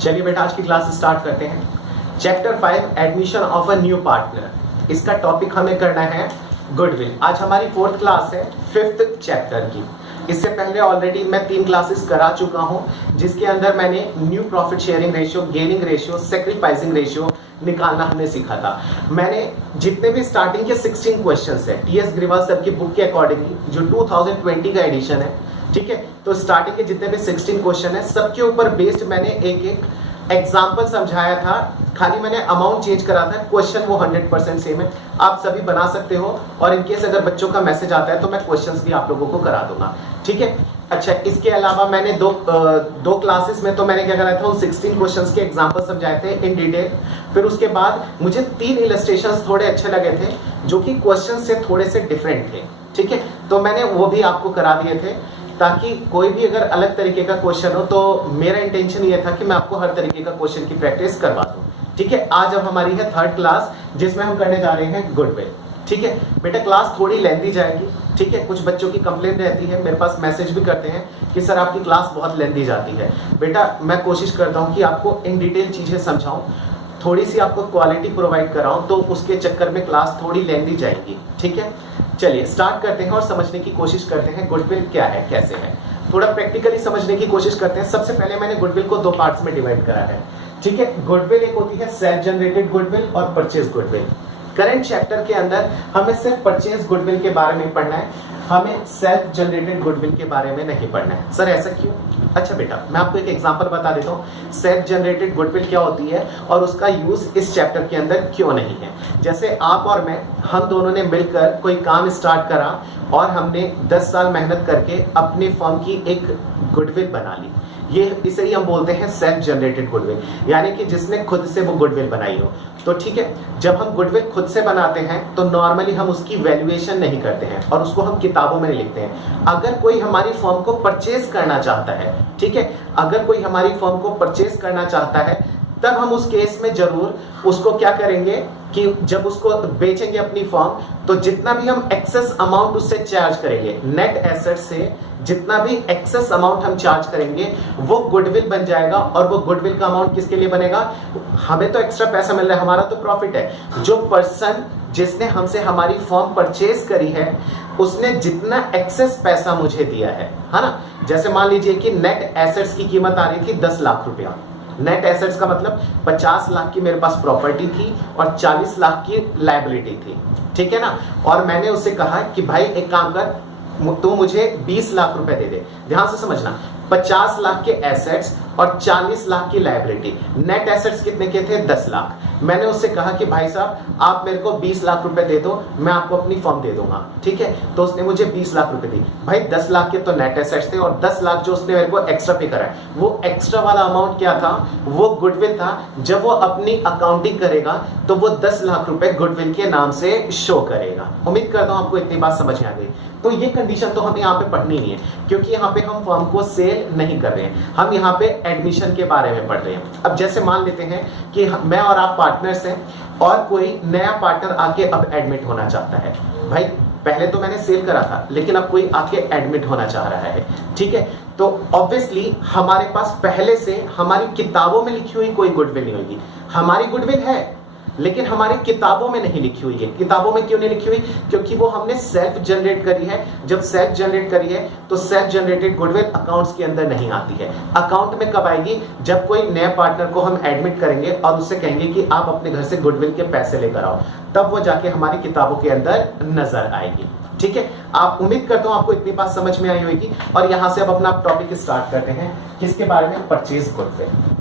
चलिए बेटा आज की क्लास स्टार्ट करते हैं। Chapter 5 admission of a new partner, इसका टॉपिक हमें करना है गुडविल। आज हमारी 4th क्लास है 5th चैप्टर की। इससे पहले ऑलरेडी मैं 3 क्लासेस करा चुका हूं, जिसके अंदर मैंने new profit sharing ratio, gaining ratio, sacrificing ratio निकालना हमने सीखा था। मैंने जितने भी स्टार्टिंग के 16 क्वेश्चंस है टीएस ग्रिवाल सर की बुक के अकॉर्डिंगली, जो 2020 का एडिशन है, ठीक है, तो स्टार्टिंग के जितने भी 16 क्वेश्चन है सबके ऊपर बेस्ड मैंने एक एक एग्जाम्पल समझाया था। खाली मैंने अमाउंट चेंज करा था, क्वेश्चन वो 100% सेम है। आप सभी बना सकते हो, और इनकेस अगर बच्चों का मैसेज आता है तो मैं क्वेश्चंस भी आप लोगों को करा दूंगा, ठीक है। अच्छा, इसके अलावा मैंने दो क्लासेस में तो मैंने क्या करा था, उन 16 क्वेश्चंस के एग्जांपल समझाए थे इन डिटेल। फिर उसके बाद मुझे 3 इलस्ट्रेशंस थोड़े अच्छे लगे थे, जो कि क्वेश्चन से थोड़े से डिफरेंट थे, ठीक है, तो मैंने वो भी आपको करा दिए थे, ताकि कोई भी अगर अलग तरीके का क्वेश्चन हो तो मेरा इंटेंशन ये था कि मैं आपको हर तरीके का क्वेश्चन की प्रैक्टिस करवा दूं, ठीक है। आज अब हमारी है 3rd क्लास, जिसमें हम करने जा रहे हैं गुडविल, ठीक है। बेटा क्लास थोड़ी लेंथी जाएगी, ठीक है। कुछ बच्चों की कंप्लेंट रहती है, मेरे पास मैसेज भी करते हैं कि सर आपकी क्लास बहुत लेंथी जाती है। बेटा मैं कोशिश करता हूँ कि आपको इन डिटेल चीज़ें समझाऊँ, थोड़ी सी आपको क्वालिटी प्रोवाइड कराऊँ, तो उसके चक्कर में क्लास थोड़ी लेंथी जाएगी, ठीक है। चलिए स्टार्ट करते हैं और समझने की कोशिश करते हैं गुडविल क्या है, कैसे है, थोड़ा प्रैक्टिकली समझने की कोशिश करते हैं। सबसे पहले मैंने गुडविल को 2 पार्ट्स में डिवाइड करा है, ठीक है। गुडविल एक होती है सेल्फ जनरेटेड गुडविल और परचेज गुडविल। करंट चैप्टर के अंदर हमें सिर्फ परचेज गुडविल के बारे में पढ़ना है, हमें सेल्फ जनरेटेड गुडविल के बारे में नहीं पढ़ना है। सर ऐसा क्यों? अच्छा बेटा मैं आपको एक एग्जांपल बता देता हूँ, सेल्फ जनरेटेड गुडविल क्या होती है और उसका यूज इस चैप्टर के अंदर क्यों नहीं है। जैसे आप और मैं, हम दोनों ने मिलकर कोई काम स्टार्ट करा और हमने 10 साल मेहनत करके अपनी फर्म की एक गुडविल बना ली, ये इसे ही हम बोलते हैं सेल्फ जनरेटेड गुडविल, यानी कि जिसने खुद से वो गुडविल बनाई हो। तो ठीक है, जब हम गुडविल खुद से बनाते हैं तो नॉर्मली हम उसकी वैल्यूएशन नहीं करते हैं और उसको हम किताबों में नहीं लिखते हैं। अगर कोई हमारी फर्म को परचेज करना चाहता है, ठीक है, अगर कोई हमारी फर्म को परचेज करना चाहता है, तब हम उस केस में जरूर उसको क्या करेंगे कि जब उसको बेचेंगे अपनी फर्म, तो जितना भी हम एक्सेस अमाउंट उससे चार्ज करेंगे, नेट एसेट से जितना भी एक्सेस अमाउंट हम चार्ज करेंगे वो गुडविल बन जाएगा। और वो गुडविल का अमाउंट किसके लिए बनेगा? हमें तो एक्स्ट्रा पैसा मिल रहा है, हमारा तो प्रॉफिट है। जो पर्सन जिसने हमसे हमारी फर्म परचेज करी है, उसने जितना एक्सेस पैसा मुझे दिया है ना, जैसे मान लीजिए कि नेट एसेट्स की कीमत आ रही थी 10 लाख रुपया। नेट एसेट्स का मतलब 50 लाख की मेरे पास प्रॉपर्टी थी और 40 लाख की लायबिलिटी थी, ठीक है ना। और मैंने उससे कहा कि भाई एक काम कर, तो मुझे 20 लाख रुपए दे दे। ध्यान से समझना, 50 लाख के एसेट्स और 40 लाख की लायबिलिटी। नेट एसेट्स कितने के थे? 10 लाख। मैंने उससे कहा कि भाई साहब आप मेरे को 20 लाख रुपए दे दो, मैं आपको अपनी फर्म दे दूंगा, ठीक है। तो उसने मुझे 20 लाख रुपए दी। भाई 10 लाख के तो नेट एसेट्स थे और 10 लाख जो उसने मेरे को एक्स्ट्रा पे करा है, वो एक्स्ट्रा वाला अमाउंट क्या था? वो गुडविल था। जब वो अपनी अकाउंटिंग करेगा तो वो 10 लाख रुपए गुडविल के नाम से शो करेगा। उम्मीद करता हूं आपको इतनी बात समझ में आ गई। तो ये कंडीशन तो हमें यहाँ पे पढ़नी नहीं है, क्योंकि यहाँ पे हम फर्म को सेल नहीं कर रहे हैं, हम यहाँ पे एडमिशन के बारे में पढ़ रहे हैं। अब जैसे मान लेते हैं कि मैं और आप पार्टनर्स हैं और कोई नया पार्टनर आके अब एडमिट होना चाहता है। भाई पहले तो मैंने सेल करा था, लेकिन अब कोई आके एडमिट होना चाह रहा है, ठीक है। तो ऑब्वियसली हमारे पास पहले से हमारी किताबों में लिखी हुई कोई गुडविल नहीं होगी। हमारी गुडविल है लेकिन हमारी किताबों में नहीं लिखी हुई है। किताबों में क्यों नहीं लिखी हुई? क्योंकि वो हमने सेल्फ जनरेट करी है। जब सेल्फ जनरेट करी है तो सेल्फ जनरेटेड गुडविल अकाउंट्स के अंदर नहीं आती है। अकाउंट में कब आएगी? जब कोई नए पार्टनर को हम एडमिट करेंगे और उससे कहेंगे कि आप अपने घर से गुडविल के पैसे लेकर आओ, तब वो जाके हमारी किताबों के अंदर नजर आएगी, ठीक है। आप उम्मीद करता हूं आपको इतनी बात समझ में आई होगी। और यहां से अब अपना टॉपिक स्टार्ट करते हैं, किसके बारे में? Purchase goodwill.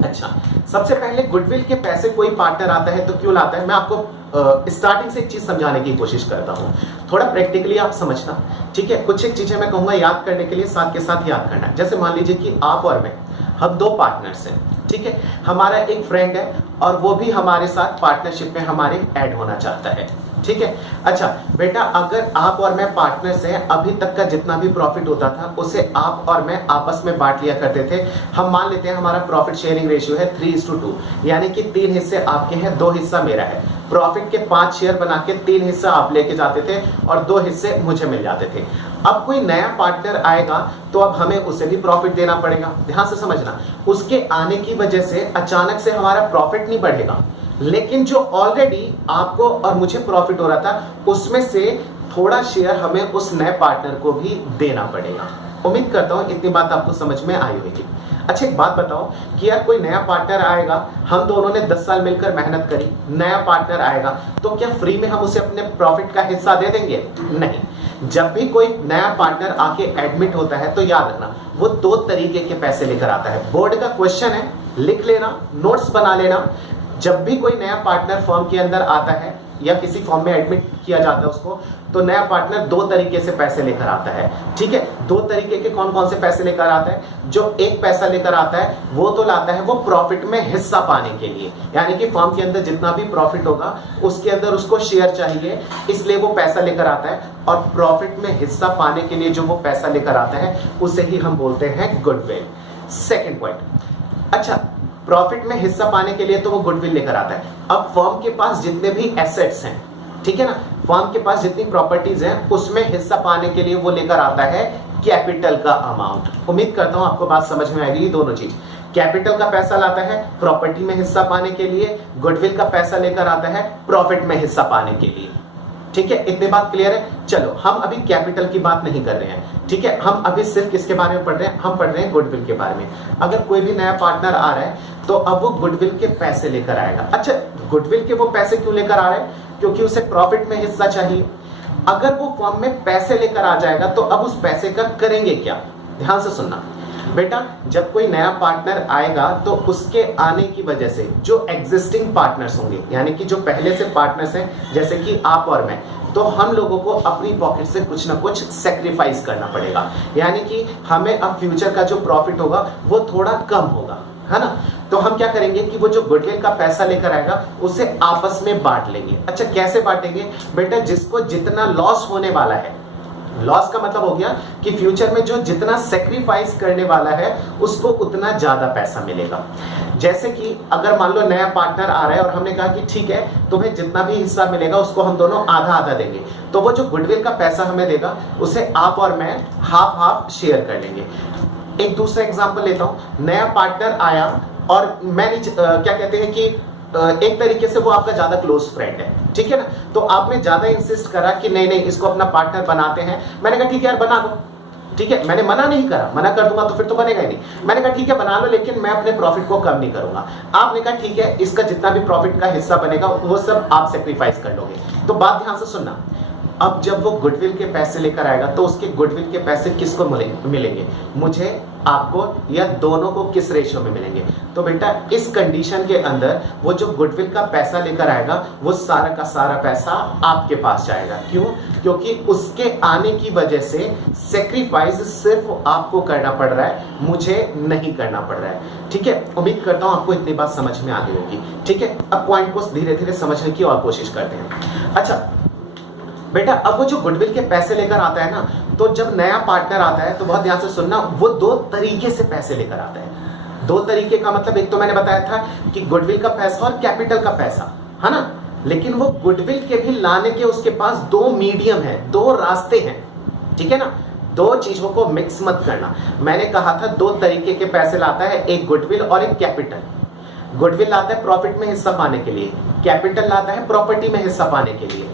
अच्छा, सबसे पहले गुडविल के पैसे कोई पार्टनर आता है तो क्यों लाता है, मैं आपको स्टार्टिंग से एक चीज समझाने की कोशिश करता हूं, थोड़ा प्रैक्टिकली आप समझना, ठीक है। कुछ एक चीजें मैं कहूंगा याद करने के लिए, साथ के साथ याद करना। जैसे मान लीजिए कि आप और मैं, हम 2 पार्टनर्स हैं, ठीक है। हमारा एक फ्रेंड है और वो भी हमारे साथ पार्टनरशिप में हमारे ऐड होना चाहता है, ठीक है। अच्छा बेटा, अगर आप और मैं पार्टनर्स हैं, अभी तक का जितना भी प्रॉफिट होता था उसे आप और मैं आपस में बांट लिया करते थे। हम मान लेते हैं हमारा प्रॉफिट शेयरिंग रेशियो है 3:2, यानी कि 3 हिस्से आपके हैं, 2 हिस्सा मेरा है। प्रॉफिट के 5 शेयर बना के 3 हिस्सा आप लेके जाते थे और 2 हिस्से मुझे मिल जाते थे। अब कोई नया पार्टनर आएगा तो अब हमें उसे भी प्रॉफिट देना पड़ेगा। ध्यान से समझना, उसके आने की वजह से अचानक से हमारा प्रॉफिट नहीं बढ़ेगा, लेकिन जो ऑलरेडी आपको और मुझे प्रॉफिट हो रहा था उसमें से थोड़ा शेयर हमें उस नए पार्टनर को भी देना पड़ेगा। उम्मीद करता हूं इतनी बात आपको समझ में आई होगी। अच्छा एक बात बताओ कि यार कोई नया पार्टनर आएगा, हम दोनों ने 10 साल मिलकर मेहनत करी, नया पार्टनर आएगा तो क्या फ्री में हम उसे अपने प्रॉफिट का हिस्सा दे देंगे? नहीं। जब भी कोई नया पार्टनर आके एडमिट होता है तो याद रखना वो 2 तरीके के पैसे लेकर आता है। बोर्ड का क्वेश्चन है, लिख लेना, नोट्स बना लेना। जब भी कोई नया पार्टनर फर्म के अंदर आता है या किसी फॉर्म में एडमिट किया जाता है उसको, तो नया पार्टनर 2 तरीके से पैसे लेकर आता है। ठीक है, 2 तरीके के कौन कौन से पैसे लेकर आता है? जो एक पैसा लेकर आता है वो तो लाता है वो प्रॉफिट में हिस्सा पाने के लिए, यानी कि फर्म के अंदर जितना भी प्रॉफिट होगा उसके अंदर उसको शेयर चाहिए, इसलिए वो पैसा लेकर आता है। और प्रॉफिट में हिस्सा पाने के लिए जो वो पैसा लेकर आता है उसे ही हम बोलते हैं गुडविल। सेकेंड पॉइंट, अच्छा प्रॉफिट में हिस्सा पाने के लिए तो वो गुडविल लेकर आता है। अब फर्म के पास जितने भी एसेट्स हैं, ठीक है ना, फर्म के पास जितनी प्रॉपर्टीज हैं उसमें हिस्सा पाने के लिए वो लेकर आता है कैपिटल का अमाउंट। उम्मीद करता हूं आपको बात समझ में आएगी। दोनों चीज, कैपिटल का पैसा लाता है प्रॉपर्टी में हिस्सा पाने के लिए, गुडविल का पैसा लेकर आता है प्रॉफिट में हिस्सा पाने के लिए। ठीक है, इतनी बात क्लियर है। चलो हम अभी कैपिटल की बात नहीं कर रहे हैं, ठीक है, हम अभी सिर्फ किसके बारे में पढ़ रहे हैं? हम पढ़ रहे हैं गुडविल के बारे में। अगर कोई भी नया पार्टनर आ रहा है तो अब वो गुडविल के पैसे लेकर आएगा। अच्छा, गुडविल के वो पैसे क्यों लेकर आ रहे हैं? क्योंकि उसे प्रॉफिट में हिस्सा चाहिए। अगर वो फर्म में पैसे लेकर आ जाएगा तो अब उस पैसे का करेंगे क्या? ध्यान से सुनना बेटा, जब कोई नया पार्टनर आएगा तो उसके आने की वजह से जो एग्जिस्टिंग पार्टनर्स होंगे, यानी कि जो पहले से पार्टनर्स हैं जैसे कि आप और मैं, तो हम लोगों को अपनी पॉकेट से कुछ ना कुछ सेक्रीफाइस करना पड़ेगा, यानी कि हमें अब फ्यूचर का जो प्रॉफिट होगा वो थोड़ा कम होगा, है ना। तो हम क्या करेंगे कि वो जो गुडविल का पैसा लेकर आएगा उसे आपस में बांट लेंगे। अच्छा कैसे बांटेंगे बेटा? जिसको जितना लॉस होने वाला है, लॉस का मतलब हो गया कि फ्यूचर में जो जितना सेक्रीफाइस करने वाला है उसको उतना ज्यादा पैसा मिलेगा। जैसे कि अगर मान लो नया पार्टनर आ रहा है और हमने कहा कि ठीक है तुम्हें जितना भी हिस्सा मिलेगा उसको हम दोनों आधा आधा देंगे, तो वो जो गुडविल का पैसा हमें देगा उसे आप और मैं हाफ हाफ शेयर कर लेंगे। एक दूसरा एग्जांपल लेता हूं, नया पार्टनर आया और मैंने क्या कहते हैं कि एक तरीके से वो आपका ज्यादा क्लोज फ्रेंड है, ठीक है ना, तो आपने ज्यादा इंसिस्ट करा कि नहीं नहीं इसको अपना पार्टनर बनाते हैं। मैंने कहा ठीक है यार बना लो, ठीक है, मैंने मना नहीं करा, मना कर दूंगा तो फिर तो बनेगा ही नहीं। मैंने कहा ठीक है बना लो, लेकिन मैं अपने प्रॉफिट को कम नहीं करूंगा। आपने कहा ठीक है इसका जितना भी प्रॉफिट का हिस्सा बनेगा वो सब आप सेक्रीफाइस कर लोगे। तो बात ध्यान से सुनना, अब जब वो गुडविल के पैसे लेकर आएगा तो उसके गुडविल के पैसे किसको मिलेंगे? मुझे, आपको, या दोनों को किस रेशियो में मिलेंगे? तो बेटा इस कंडीशन के अंदर वो जो गुडविल का पैसा लेकर आएगा वो सारा का सारा पैसा आपके पास जाएगा। क्यों? क्योंकि उसके आने की वजह से सेक्रीफाइस सिर्फ आपको करना पड़ रहा है, मुझे नहीं करना पड़ रहा है। ठीक है, उम्मीद करता हूं आपको इतनी बात समझ में आ गई होगी। ठीक है, अब पॉइंट को धीरे धीरे समझने की और कोशिश करते हैं। अच्छा बेटा, अब वो जो गुडविल के पैसे लेकर आता है ना, तो जब नया पार्टनर आता है तो बहुत ध्यान से सुनना, वो 2 तरीके से पैसे लेकर आता है। 2 तरीके का मतलब, एक तो मैंने बताया था कि गुडविल का पैसा और कैपिटल का पैसा, है ना, लेकिन वो गुडविल के भी लाने के उसके पास 2 मीडियम है, 2 रास्ते हैं, ठीक है ना। 2 चीजों को मिक्स मत करना। मैंने कहा था 2 तरीके के पैसे लाता है, एक गुडविल और एक कैपिटल। गुडविल लाता है प्रॉफिट में हिस्सा पाने के लिए, कैपिटल लाता है प्रॉपर्टी में हिस्सा पाने के लिए।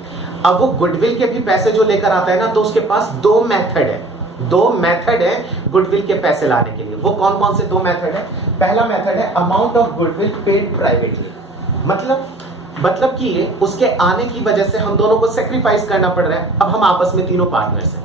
अब वो गुडविल के भी पैसे जो लेकर आता है ना, तो उसके पास 2 मेथड है, 2 मेथड है गुडविल के पैसे लाने के लिए। वो कौन कौन से 2 मेथड है? पहला मेथड है amount of goodwill paid privately, मतलब कि उसके आने की वजह से हम दोनों को सेक्रीफाइस करना पड़ रहा है। अब हम आपस में तीनों पार्टनर्स हैं,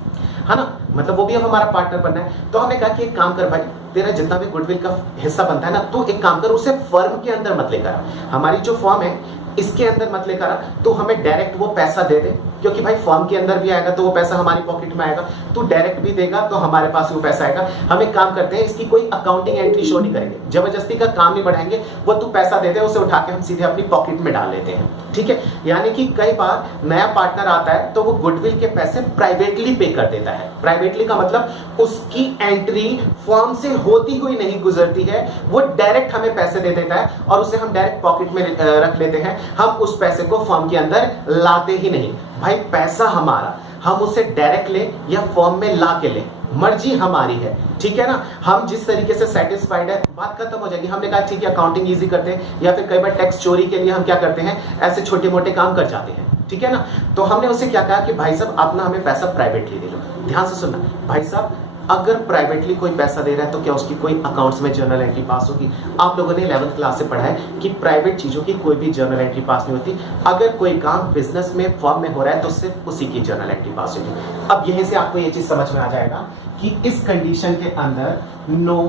है ना, मतलब वो भी अब हमारा पार्टनर बनना है। तो हमने कहा कि एक काम कर भाई, तेरा जितना भी गुडविल का हिस्सा बनता है ना, तो एक काम कर उसे फर्म के अंदर मत लेकर, हमारी जो फर्म है इसके अंदर मत लेकर आ, तो हमें डायरेक्ट वो पैसा दे दे, क्योंकि भाई फर्म के अंदर भी आएगा तो वो पैसा हमारी पॉकेट में आएगा। तू डायरेक्ट भी देगा तो हमारे पास वो पैसा आएगा। हम एक काम करते हैं, इसकी कोई अकाउंटिंग एंट्री शो नहीं करेंगे, जबरदस्ती का काम नहीं बढ़ाएंगे, वो तू पैसा दे दे, उसे उठा के हम सीधे अपनी पॉकेट में डाल लेते हैं। ठीक है, यानी कि कई बार नया पार्टनर आता है तो वो गुडविल के पैसे प्राइवेटली पे कर देता है। प्राइवेटली का मतलब उसकी एंट्री फर्म से होती हुई नहीं गुजरती है, वो डायरेक्ट हमें पैसे दे देता है और उसे हम डायरेक्ट पॉकेट में रख लेते हैं। हम उस पैसे को फर्म के अंदर लाते ही नहीं। भाई पैसा हमारा, हम उसे डायरेक्ट ले या फॉर्म में ला के ले, मर्जी हमारी है, ठीक है ना। हम जिस तरीके से सेटिस्फाइड है, बात खत्म हो जाएगी। हमने कहा ठीक है अकाउंटिंग इजी करते हैं, या फिर कई बार टैक्स चोरी के लिए हम क्या करते हैं, ऐसे छोटे मोटे काम कर जाते हैं, ठीक है ना। तो हमने उसे क्या कहा कि भाई साहब आप ना हमें पैसा प्राइवेटली दे दो। ध्यान से सुनना भाई साहब, अगर प्राइवेटली कोई पैसा दे रहा है तो क्या उसकी कोई अकाउंट्स में जर्नल एंट्री पास होगी? आप लोगों ने 11th क्लास से पढ़ा है कि प्राइवेट चीजों की कोई भी जर्नल एंट्री पास नहीं होती। अगर कोई काम बिजनेस में फर्म में हो रहा है तो सिर्फ उसी की जर्नल एंट्री पास होगी। अब यहीं से आपको ये चीज समझ में आ जाएगा कि इस कंडीशन के अंदर नो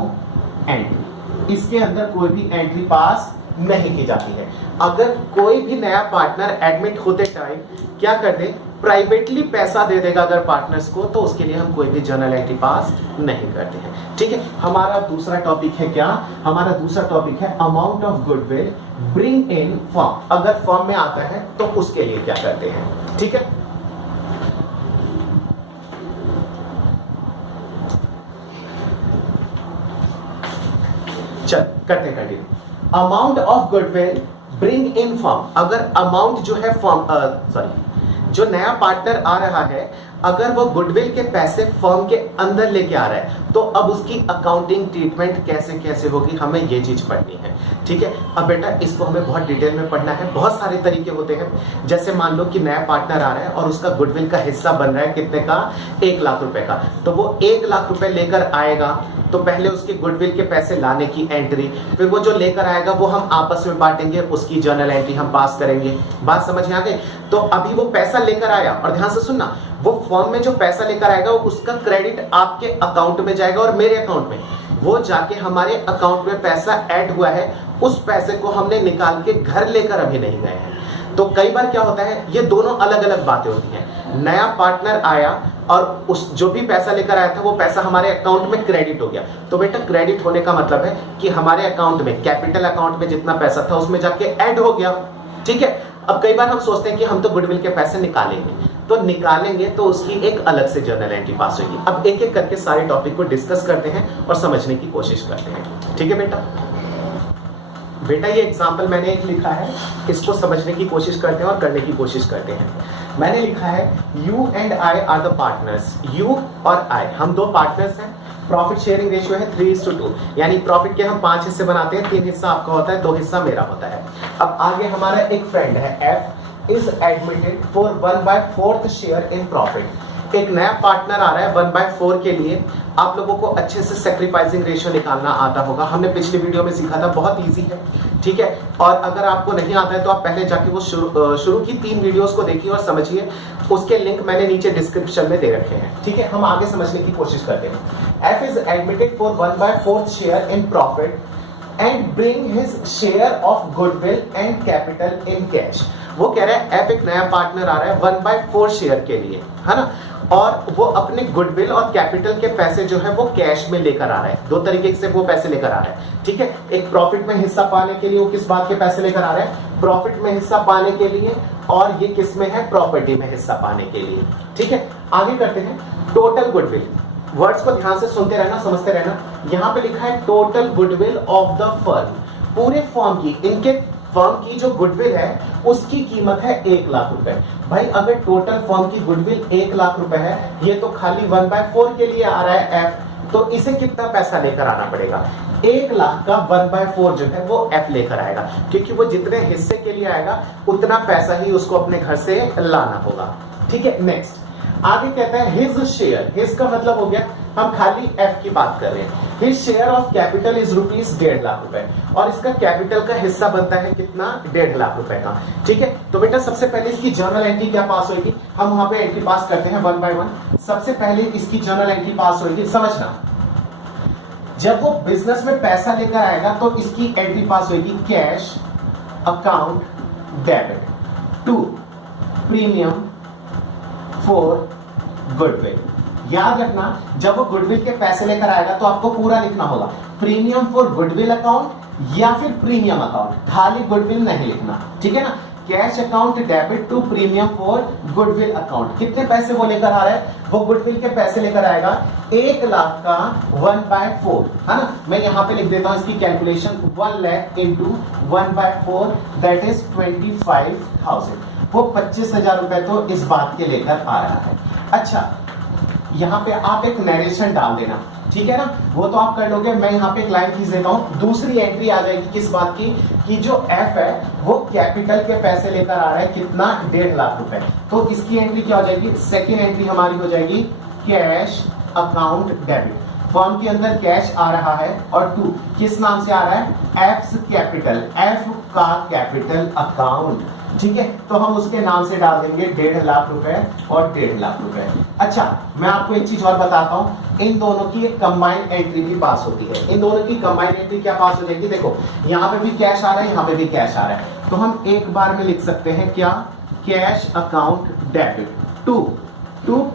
एंट्री, इसके अंदर कोई भी एंट्री पास नहीं की जाती है। अगर कोई भी नया पार्टनर एडमिट होते टाइम क्या कर दे, प्राइवेटली पैसा दे देगा अगर पार्टनर्स को, तो उसके लिए हम कोई भी जर्नल एंट्री पास नहीं करते हैं, ठीक है। हमारा दूसरा टॉपिक है क्या, हमारा दूसरा टॉपिक है amount of goodwill bring in firm. अगर फर्म में आता है तो उसके लिए क्या करते हैं, ठीक है। चल करते हैं continue. Amount of goodwill bring in firm, अगर अमाउंट जो है फर्म जो नया पार्टनर आ रहा है, अगर वो गुडविल के पैसे फर्म के अंदर लेके आ रहा है तो अब उसकी अकाउंटिंग ट्रीटमेंट कैसे कैसे होगी, हमें ये चीज पढ़नी है, ठीक है। अब बेटा इसको हमें बहुत डिटेल में पढ़ना है। बहुत सारे तरीके होते हैं, जैसे मान लो कि नया पार्टनर आ रहा है और उसका गुडविल का हिस्सा बन रहा है कितने का, 1 लाख रुपए का। तो वो 1 लाख रुपए लेकर आएगा, तो पहले उसके गुडविल के पैसे लाने की एंट्री, फिर वो जो लेकर आएगा वो हम आपस में बांटेंगे, उसकी जर्नल एंट्री हम पास करेंगे। बात समझ में आ गई? तो अभी वो पैसा लेकर आया, और ध्यान से सुनना, वो फॉर्म में जो पैसा लेकर आएगा उसका क्रेडिट आपके अकाउंट में जाएगा और मेरे अकाउंट में। वो जाके हमारे अकाउंट में पैसा ऐड हुआ है, उस पैसे को हमने निकाल के घर लेकर अभी नहीं गए हैं। तो कई बार क्या होता है, ये दोनों अलग अलग बातें होती हैं। नया पार्टनर आया और उस जो भी पैसा लेकर आया था वो पैसा हमारे अकाउंट में क्रेडिट हो गया। तो बेटा क्रेडिट होने का मतलब है कि हमारे अकाउंट में, कैपिटल अकाउंट में जितना पैसा था उसमें जाके ऐड हो गया, ठीक है। अब कई बार हम सोचते हैं कि हम तो गुडविल के पैसे निकालेंगे, तो निकालेंगे तो उसकी एक अलग से जर्नल एंट्री पास होगी। अब एक एक करके सारे टॉपिक को डिस्कस करते हैं और समझने की कोशिश करते हैं, ठीक है बेटा ये एग्जाम्पल मैंने एक लिखा है, इसको समझने की कोशिश करते हैं और करने की कोशिश करते हैं। मैंने लिखा है you and I R the partners. You और आई हम दो पार्टनर्स हैं। प्रॉफिट शेयरिंग रेशियो है 3:2, यानी प्रॉफिट के हम 5 हिस्से बनाते हैं, 3 हिस्सा आपका होता है, 2 हिस्सा मेरा होता है। अब आगे हमारा एक फ्रेंड है F is admitted for 1/4 share in profit. एक नया पार्टनर आ रहा है 1/4 के लिए। आप लोगों को अच्छे से सैक्रिफाइसिंग रेशियो निकालना आता होगा, हमने पिछली वीडियो में सीखा था, बहुत इजी है, ठीक है। और अगर आपको नहीं आता है तो आप पहले जाके वो शुरू की 3 वीडियोस को देखिए और समझिए, उसके लिंक मैंने नीचे डिस्क्रिप्शन में दे रखे हैं, ठीक है। हम आगे समझने की कोशिश करते हैं। F is admitted for 1/4 share in profit and bring his share of goodwill and capital in cash. वो कह रहा है एफ एक नया पार्टनर आ रहा है 1/4 शेयर के लिए, है ना, और वो अपने गुडविल और कैपिटल के पैसे जो है वो कैश में लेकर आ रहा है। 2 तरीके से वो पैसे लेकर आ रहा है, ठीक है। एक प्रॉफिट में हिस्सा पाने के लिए वो किस बात के पैसे लेकर आ रहा है, प्रॉफिट में हिस्सा पाने के लिए, और ये किस में है, प्रॉपर्टी में हिस्सा पाने के लिए, ठीक है। आगे करते हैं टोटल गुडविल। वर्ड्स को ध्यान से सुनते रहना, समझते रहना। यहां पे लिखा है total goodwill of the firm, पूरे फर्म की, इनके फर्म की जो गुडविल है उसकी कीमत है 1 लाख रुपए। भाई अगर टोटल फर्म की गुडविल 1 लाख रुपए है, ये तो खाली 1/4 के लिए आ रहा है एफ, तो इसे कितना पैसा लेकर आना पड़ेगा, 1 लाख का 1/4 जो है वो एफ लेकर आएगा, क्योंकि वो जितने हिस्से के लिए आएगा उतना पैसा ही उसको अपने घर से लाना होगा, ठीक है। नेक्स्ट आगे कहता है हिज शेयर। हिज का मतलब हो गया हम खाली एफ की बात कर रहे हैं। His share of capital is ₹1.5 lakh रुपए, और इसका कैपिटल का हिस्सा बनता है कितना, 1.5 लाख रुपए का, ठीक है। तो बेटा सबसे पहले इसकी जर्नल एंट्री क्या पास होगी, हम वहां पे एंट्री पास करते हैं 1 by 1। सबसे पहले इसकी जर्नल एंट्री पास होगी, समझना, जब वो बिजनेस में पैसा लेकर आएगा तो इसकी एंट्री पास होगी cash account debit to premium for goodwill. याद रखना जब वो गुडविल के पैसे लेकर आएगा तो आपको पूरा लिखना होगा, प्रीमियम फॉर गुडविल अकाउंट या फिर प्रीमियम अकाउंट, खाली गुडविल नहीं लिखना, ठीक है ना। Cash account debit to premium for goodwill account. कितने पैसे वो लेकर आ रहा है, वो गुडविल के पैसे लेकर आएगा 1 लाख का 1/4, है ना। मैं यहां पे लिख देता हूं इसकी calculation, 1 lakh into 1/4 that is 25,000। वो 25,000 रुपए तो इस बात के लेकर आ रहा है। अच्छा, यहाँ पे आप एक नरेशन डाल देना, ठीक है ना, वो तो आप कर लोगे। मैं यहाँ पे एक लाइन खींच देता हूँ। दूसरी एंट्री आ जाएगी किस बात की, कि जो एफ है वो कैपिटल के पैसे लेकर आ रहा है, कितना, 1.5 लाख रुपए। तो इसकी एंट्री क्या हो जाएगी, सेकेंड एंट्री हमारी हो जाएगी कैश अकाउंट डेबिट। फॉर्म के अंदर कैश आ रहा है और टू किस नाम से आ रहा है, एफ कैपिटल, एफ का कैपिटल अकाउंट, ठीक है। तो हम उसके नाम से डाल देंगे 1.5 लाख रुपए और 1.5 लाख रुपए। अच्छा, मैं आपको एक चीज और बताता हूं, इन दोनों की एक कंबाइंड एंट्री भी पास होती है। इन दोनों की कंबाइंड एंट्री क्या पास हो जाएगी, देखो यहाँ पे भी कैश आ रहा है, यहाँ पे भी कैश आ रहा है, तो हम एक बार में लिख सकते हैं क्या, cash account debit to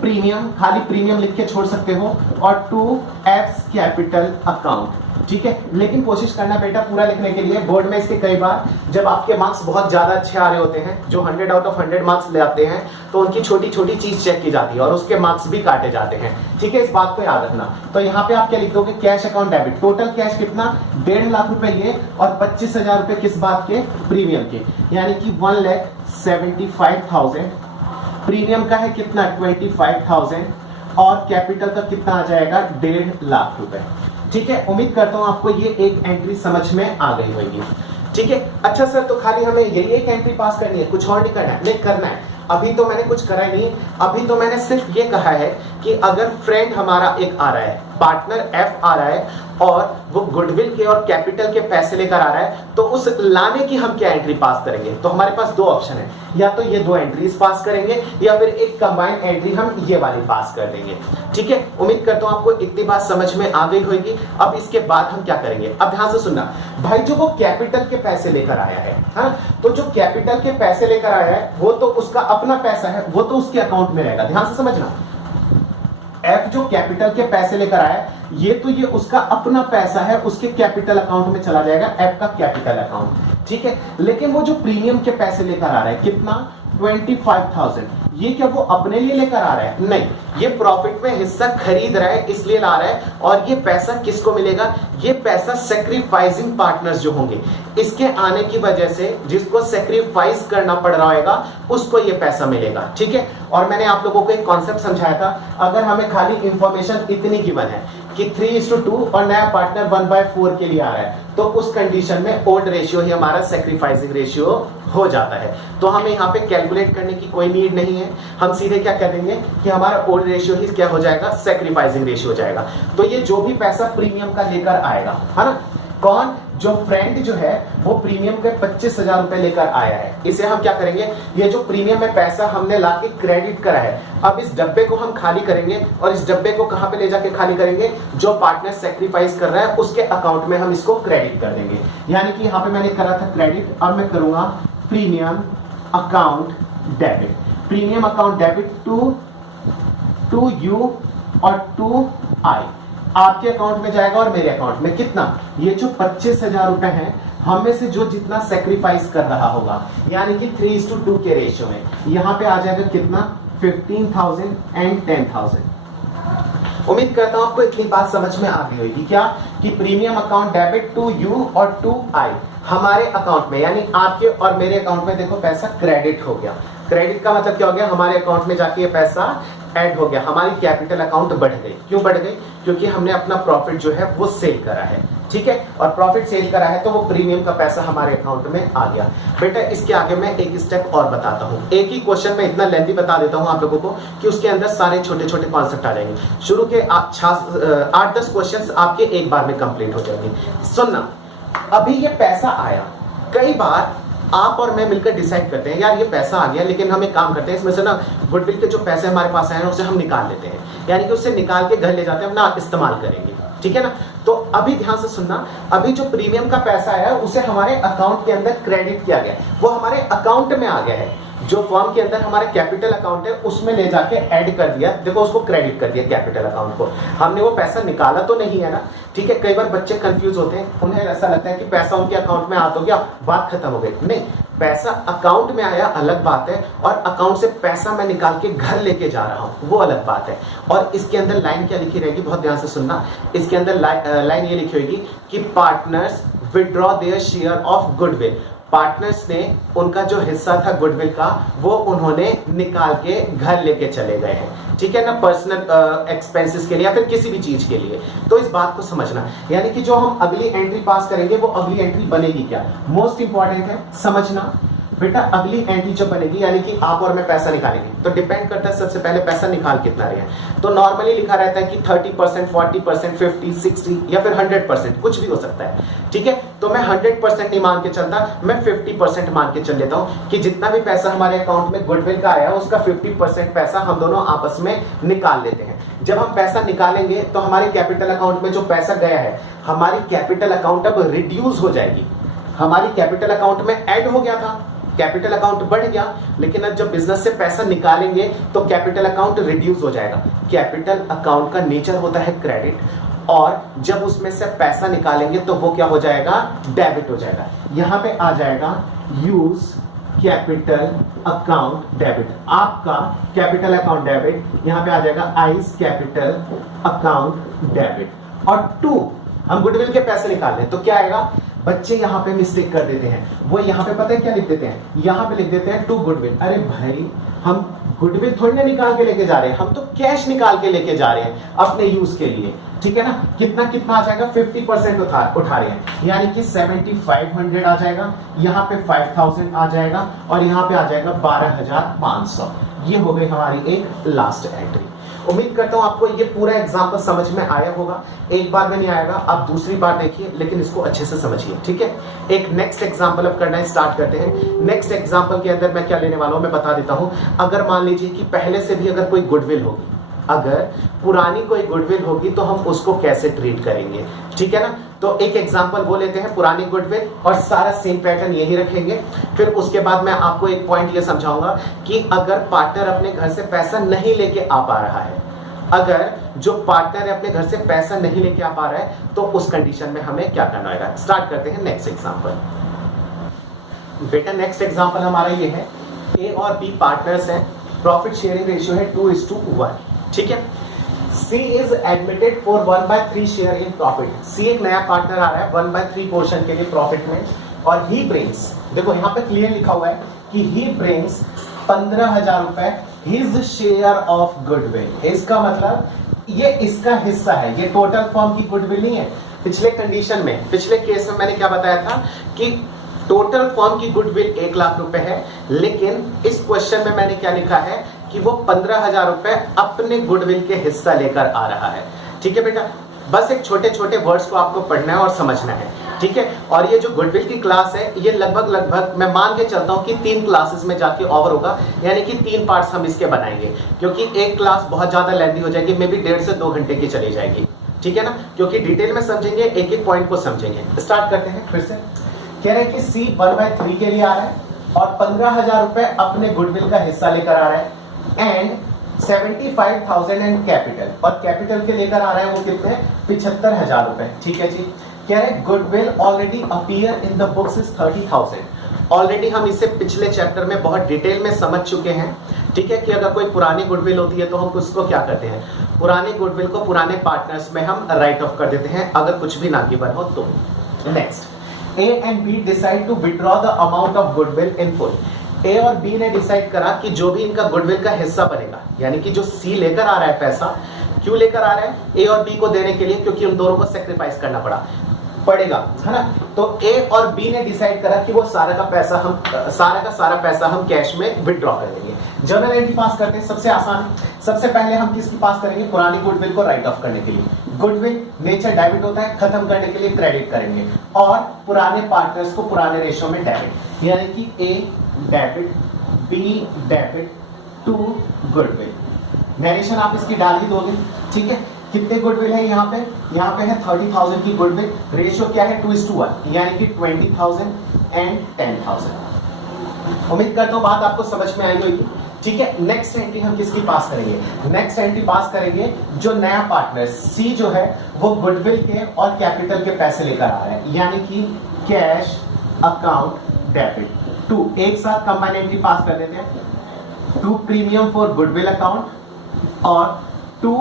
premium, खाली प्रीमियम लिख के छोड़ सकते हो, और टू एफ कैपिटल अकाउंट, ठीक है। लेकिन कोशिश करना बेटा पूरा लिखने के लिए। बोर्ड में इसके कई बार जब आपके मार्क्स बहुत ज्यादा अच्छे आ रहे होते हैं, जो 100 आउट ऑफ 100 मार्क्स ले आते हैं, तो उनकी छोटी छोटी चीज चेक की जाती है और उसके मार्क्स भी काटे जाते हैं, ठीक है। इस बात को याद रखना। तो यहाँ पे आप क्या लिख दोगे, cash account debit, total cash कितना, 1.5 लाख रुपए ये, और 25,000 रुपए किस बात के, प्रीमियम के, यानी कि 1,75,000। प्रीमियम का है कितना, 25,000, और कैपिटल का कितना आ जाएगा, 1.5 लाख रुपए, ठीक है। उम्मीद करता हूं आपको ये एक एंट्री समझ में आ गई होगी, ठीक है। अच्छा सर, तो खाली हमें यही एक एंट्री पास करनी है, कुछ और नहीं करना है? नहीं करना है। अभी तो मैंने कुछ करा ही नहीं, अभी तो मैंने सिर्फ ये कहा है कि अगर फ्रेंड हमारा एक आ रहा है, पार्टनर एफ आ रहा है, और वो गुडविल के और कैपिटल के पैसे लेकर आ रहा है, तो उस लाने की हम क्या एंट्री पास करेंगे। तो हमारे पास दो ऑप्शन है, या तो ये दो एंट्रीज पास करेंगे, या फिर एक कंबाइंड एंट्री हम ये वाली पास कर देंगे, ठीक है। उम्मीद करता हूं आपको इतनी बात समझ में आ गई होगी। अब इसके बाद हम क्या करेंगे, अब ध्यान से सुनना भाई, जो वो कैपिटल के पैसे लेकर आया है, हाँ, तो जो कैपिटल के पैसे लेकर आया है वो तो उसका अपना पैसा है, वो तो उसके अकाउंट में रहेगा। ध्यान से समझना, एफ जो कैपिटल के पैसे लेकर आया है, ये तो ये उसका अपना पैसा है, उसके कैपिटल अकाउंट में चला जाएगा, एफ का कैपिटल अकाउंट, ठीक है। लेकिन वो जो प्रीमियम के पैसे लेकर आ रहा है, कितना, 25,000, ये क्या वो अपने लिए लेकर आ रहा है, नहीं, ये प्रॉफिट में हिस्सा खरीद रहा है इसलिए ला रहा है। और ये पैसा किसको मिलेगा, ये पैसा सेक्रीफाइसिंग पार्टनर्स जो होंगे, इसके आने की वजह से जिसको सेक्रीफाइस करना पड़ रहा होगा उसको ये पैसा मिलेगा, ठीक है। और मैंने आप लोगों को एक कॉन्सेप्ट समझाया था, अगर हमें खाली इंफॉर्मेशन इतनी गिवन है कि 3:2 और नया पार्टनर 1/4 के लिए आ रहा है, तो उस कंडीशन में ओल्ड रेशियो ही हमारा सेक्रीफाइसिंग रेशियो हो जाता है। तो हमें यहाँ पे कैलकुलेट करने की कोई नीड नहीं है, हम सीधे क्या कर देंगे कि हमारा ओल्ड रेशियो ही क्या हो जाएगा, सेक्रीफाइसिंग रेशियो हो जाएगा। तो ये जो भी पैसा प्रीमियम का लेकर आएगा, है ना, कौन, जो फ्रेंड जो है वो प्रीमियम के 25,000 रुपए लेकर आया है, इसे हम क्या करेंगे, ये जो प्रीमियम में पैसा हमने लाके क्रेडिट करा है, अब इस डब्बे को हम खाली करेंगे, और इस डब्बे को कहां पे ले जाके खाली करेंगे, जो पार्टनर सेक्रीफाइस कर रहा है उसके अकाउंट में हम इसको क्रेडिट कर देंगे। यानी कि यहां पे मैंने करा था क्रेडिट, अब मैं करूंगा premium account debit, premium account debit to U और टू आई, आपके अकाउंट में जाएगा और मेरे अकाउंट में, कितना, ये जो 25,000 रुपए हैं, हमें से जो जितना सेक्रीफाइस कर रहा होगा, यानी कि 3:2 के रेशियो में, यहां पे आ जाएगा कितना, 15,000 एंड 10,000। उम्मीद करता हूं आपको इतनी बात समझ में आ गई होगी, क्या, कि premium account debit to U और टू आई, हमारे अकाउंट में, यानी आपके और मेरे अकाउंट में देखो पैसा क्रेडिट हो गया। क्रेडिट का मतलब क्या हो गया, हमारे अकाउंट में जाके ये पैसा ऐड हो गया, हमारी कैपिटल अकाउंट बढ़ गई। क्यों बढ़ गई, क्योंकि हमने अपना प्रॉफिट जो है वो सेल करा है, ठीक है, और प्रॉफिट सेल करा है तो वो प्रीमियम का पैसा हमारे अकाउंट में आ गया। बेटा इसके आगे मैं एक स्टेप और बताता हूँ, एक ही क्वेश्चन में इतना लेंथी बता देता हूँ आप लोगों को कि उसके अंदर सारे छोटे छोटे कॉन्सेप्ट आ जाएंगे। शुरू के 8-10 क्वेश्चन आपके एक बार में कंप्लीट हो जाएंगे। सुनना, अभी ये पैसा आया, कई बार आप और मैं मिलकर डिसाइड करते हैं यार ये पैसा आ गया, लेकिन हम एक काम करते हैं, इसमें से ना गुडविल के जो पैसे हमारे पास आए हैं उसे हम निकाल लेते हैं, यानी कि उसे निकाल के घर ले जाते हैं, हम ना इस्तेमाल करेंगे, ठीक है ना। तो अभी ध्यान से सुनना, अभी जो प्रीमियम का पैसा आया उसे हमारे अकाउंट के अंदर क्रेडिट किया गया, वो हमारे अकाउंट में आ गया है, जो फॉर्म के अंदर हमारे कैपिटल अकाउंट है उसमें ले जाके ऐड कर दिया, देखो उसको क्रेडिट कर दिया कैपिटल अकाउंट को, हमने वो पैसा निकाला तो नहीं है ना, ठीक है। कई बार बच्चे कंफ्यूज होते हैं, उन्हें ऐसा लगता है कि पैसा उनके अकाउंट में आ तो गया, बात खत्म हो गई, नहीं, पैसा अकाउंट में आया अलग बात है, और अकाउंट से पैसा मैं निकाल के घर लेके जा रहा हूं वो अलग बात है। और इसके अंदर लाइन क्या लिखी रहेगी, बहुत ध्यान से सुनना, इसके अंदर लाइन ये लिखी होगी कि partners withdraw their share of goodwill, partners ने उनका जो हिस्सा था गुडविल का वो उन्होंने निकाल के घर लेके चले गए हैं, ठीक है ना, पर्सनल एक्सपेंसेस के लिए या फिर किसी भी चीज के लिए। तो इस बात को समझना, यानी कि जो हम अगली एंट्री पास करेंगे वो अगली एंट्री बनेगी क्या, मोस्ट इंपॉर्टेंट है समझना बेटा। अगली एंट्री जो बनेगी यानी कि आप और मैं पैसा निकालेंगे तो डिपेंड करता है सबसे पहले पैसा निकाल कितना रहे हैं। तो नॉर्मली लिखा रहता है कि 30%, 40%, 50, 60 या फिर 100%, कुछ भी हो सकता है, ठीक है। तो मैं 100% नहीं मान के चलता, मैं 50% मान के चल लेता हूं कि जितना भी पैसा हमारे अकाउंट में गुडविल का आया उसका 50% पैसा हम दोनों आपस में निकाल लेते हैं। जब हम पैसा निकालेंगे तो हमारे कैपिटल अकाउंट में जो पैसा गया है, हमारी कैपिटल अकाउंट अब रिड्यूस हो जाएगी। हमारी कैपिटल अकाउंट में ऐड हो गया था, कैपिटल अकाउंट बढ़ गया, लेकिन अब जब बिजनेस से पैसा निकालेंगे तो कैपिटल अकाउंट रिड्यूस हो जाएगा। कैपिटल अकाउंट का नेचर होता है क्रेडिट, और जब उसमें से पैसा निकालेंगे तो वो क्या हो जाएगा, डेबिट हो जाएगा। यहां पे आ जाएगा यूज कैपिटल अकाउंट डेबिट, आपका कैपिटल अकाउंट डेबिट, यहां पे आ जाएगा आइस कैपिटल अकाउंट डेबिट। और टू हम गुडविल के पैसे निकाल रहे हैं तो क्या आएगा, बच्चे यहां पे मिस्टेक कर देते हैं, वो यहां पे पता है क्या लिख देते हैं, यहां पे लिख देते हैं टू गुडविल। अरे भाई हम गुडविल थोड़ी ना निकाल के लेके जा रहे हैं, हम तो कैश निकाल के लेके जा रहे हैं अपने यूज के लिए, ठीक है ना। कितना कितना आ जाएगा, 50% उठा रहे हैं, यानी कि 7500 आ जाएगा, यहाँ पे 5000 आ जाएगा और यहाँ पे आ जाएगा 12500। ये हो गई हमारी एक लास्ट एंट्री। उम्मीद करता हूं आपको ये पूरा एग्जांपल समझ में आया होगा। एक बार में नहीं आएगा, आप दूसरी बार देखिए, लेकिन इसको अच्छे से समझिए, ठीक है। एक नेक्स्ट एग्जांपल अब करना स्टार्ट करते हैं। नेक्स्ट एग्जांपल के अंदर मैं क्या लेने वाला हूं मैं बता देता हूं। अगर मान लीजिए कि पहले से भी अगर कोई गुडविल होगी, अगर पुरानी कोई गुडविल होगी तो हम उसको कैसे ट्रीट करेंगे, ठीक है ना। तो एक एग्जांपल वो लेते हैं पुरानी गुडविल और सारा सेम पैटर्न यही रखेंगे। फिर उसके बाद मैं आपको एक पॉइंट ये समझाऊंगा कि अगर पार्टनर अपने घर से पैसा नहीं लेके आ पा रहा है, अगर जो पार्टनर अपने घर से पैसा नहीं लेके आ पा रहा है तो उस कंडीशन में हमें क्या करना होगा। स्टार्ट करते हैं नेक्स्ट एग्जांपल। बेटा नेक्स्ट एग्जांपल हमारा ये है, ए और बी पार्टनर्स हैं, प्रॉफिट शेयरिंग रेशियो है 2:1, ठीक है। C is admitted for 1/3 share in profit. C एक नया पार्टनर आ रहा है 1/3 पोर्शन के लिए प्रॉफिट में, और he brings, देखो यहाँ पे क्लियर लिखा हुआ है कि he brings 15,000 रुपए his share of goodwill। इसका मतलब ये इसका हिस्सा है, ये टोटल फॉर्म की गुडविल नहीं है। पिछले कंडीशन में, पिछले केस में मैंने क्या बताया था कि टोटल फॉर्म की गुडविल 1 लाख रुपए है, लेकिन इस क्वेश्चन में मैंने क्या लिखा है कि वो 15,000 रुपए अपने गुडविल के हिस्सा लेकर आ रहा है, ठीक है बेटा। बस एक छोटे छोटे वर्ड्स को आपको पढ़ना है और समझना है, ठीक है। और ये जो गुडविल की क्लास है ये लगभग मैं मान के चलता हूँ कि 3 क्लासेस में जाके ओवर होगा, यानी कि 3 पार्ट्स हम इसके बनाएंगे, क्योंकि एक क्लास बहुत ज्यादा लेंथी हो जाएगी, मे बी 1.5 से 2 घंटे की चली जाएगी, ठीक है ना, क्योंकि डिटेल में समझेंगे, एक एक पॉइंट को समझेंगे। स्टार्ट करते हैं फिर से। कह रहे हैं कि C 1/3 के लिए आ रहा है और 15,000 रुपए अपने गुडविल का हिस्सा लेकर आ रहा है, एंड 75,000 एंड कैपिटल, और कैपिटल के लेकर आ रहा है वो कितने, 75,000 रुपए, ठीक है जी। क्या है, goodwill already appear in the books is 30,000। Already हम इसे पिछले चैप्टर में बहुत डिटेल में समझ चुके हैं, ठीक है, कि अगर कोई पुरानी गुडविल होती है तो हम उसको क्या करते हैं, पुरानी गुडविल को पुराने पार्टनर्स में हम राइट ऑफ कर देते हैं अगर कुछ भी ना गिवन हो तो। Next, A and B decide to withdraw the amount of goodwill in full। A और B ने डिसाइड करा कि जो भी इनका गुडविल का हिस्सा बनेगा, यानी कि जो C लेकर आ रहा है पैसा, क्यों लेकर आ रहा है, A और B को देने के लिए, क्योंकि उन दोनों को सेक्रीफाइस करना पड़ेगा, है ना। तो A और B ने डिसाइड करा कि वो सारा का सारा पैसा हम कैश में विड्रॉ कर देंगे। जर्नल एंट्री पास करते हैं, सबसे आसान। सबसे पहले हम किसकी पास करेंगे, पुरानी गुडविल को राइट ऑफ करने के लिए। गुडविल नेचर डेबिट होता है, खत्म करने के लिए क्रेडिट करेंगे, और पुराने पार्टनर्स को पुराने रेशो में डेबिट, यानी कि A debit, B debit to goodwill. Narration आप इसकी डाल ही दोगे, ठीक है। कितने गुडविल है यहाँ पे है 30,000 की गुडविल, रेशियो क्या है 2:1, यानी कि 20,000 एंड 10,000। उम्मीद करता हूँ बात आपको समझ में आई होगी, ठीक है। नेक्स्ट एंट्री हम किसकी पास करेंगे, नेक्स्ट एंट्री पास करेंगे जो नया पार्टनर C जो है वो गुडविल के और कैपिटल के पैसे लेकर आ रहा है, यानी कि कैश अकाउंट डेबिट टू, एक साथ कंबाइन एंट्री पास कर देते हैं, to premium for goodwill account और टू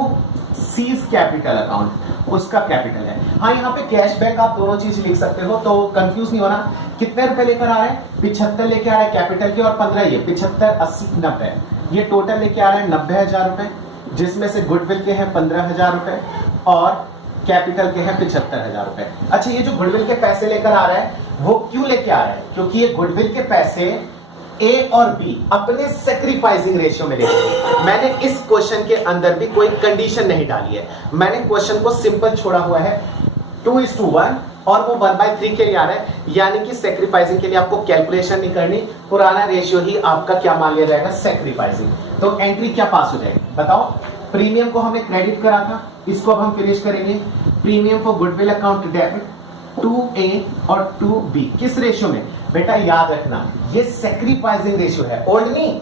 सीज कैपिटल अकाउंट। उसका कैपिटल है। हाँ, यहाँ पे कैशबैक आप दोनों चीज लिख सकते हो, तो कंफ्यूज नहीं होना। कितने रुपए लेकर आ रहे हैं? 75 लेके आ रहे हैं कैपिटल के, और 15 ये 75, 80, 90 ये टोटल लेके आ रहे हैं 90,000 रुपए, जिसमें से गुडविल के हैं 15,000 रुपए और कैपिटल के हैं 75,000 रुपए। अच्छा, ये जो गुडविल के पैसे लेकर आ रहा है वो क्यों लेके आ रहा है? क्योंकि ये गुडविल के पैसे ए और बी अपने सैक्रिफाइसिंग रेशियो में लेंगे। मैंने इस क्वेश्चन के अंदर भी कोई कंडीशन नहीं डाली है, मैंने क्वेश्चन को सिंपल छोड़ा हुआ है 2:1 और वो 1/3 के लिए आ रहा है, यानी कि सैक्रिफाइसिंग के लिए आपको कैलकुलेशन नहीं करनी, पुराना रेशियो ही आपका क्या मान लिया जाएगा? सैक्रिफाइसिंग। तो एंट्री क्या पास हो जाएगी बताओ? प्रीमियम को हमने क्रेडिट करा था, इसको अब हम फिनिश करेंगे। Premium for goodwill account debit 2A और 2B किस रेशियो में? बेटा याद रखना, ये सैक्रिफाइसिंग रेशियो है, ओल्ड नहीं।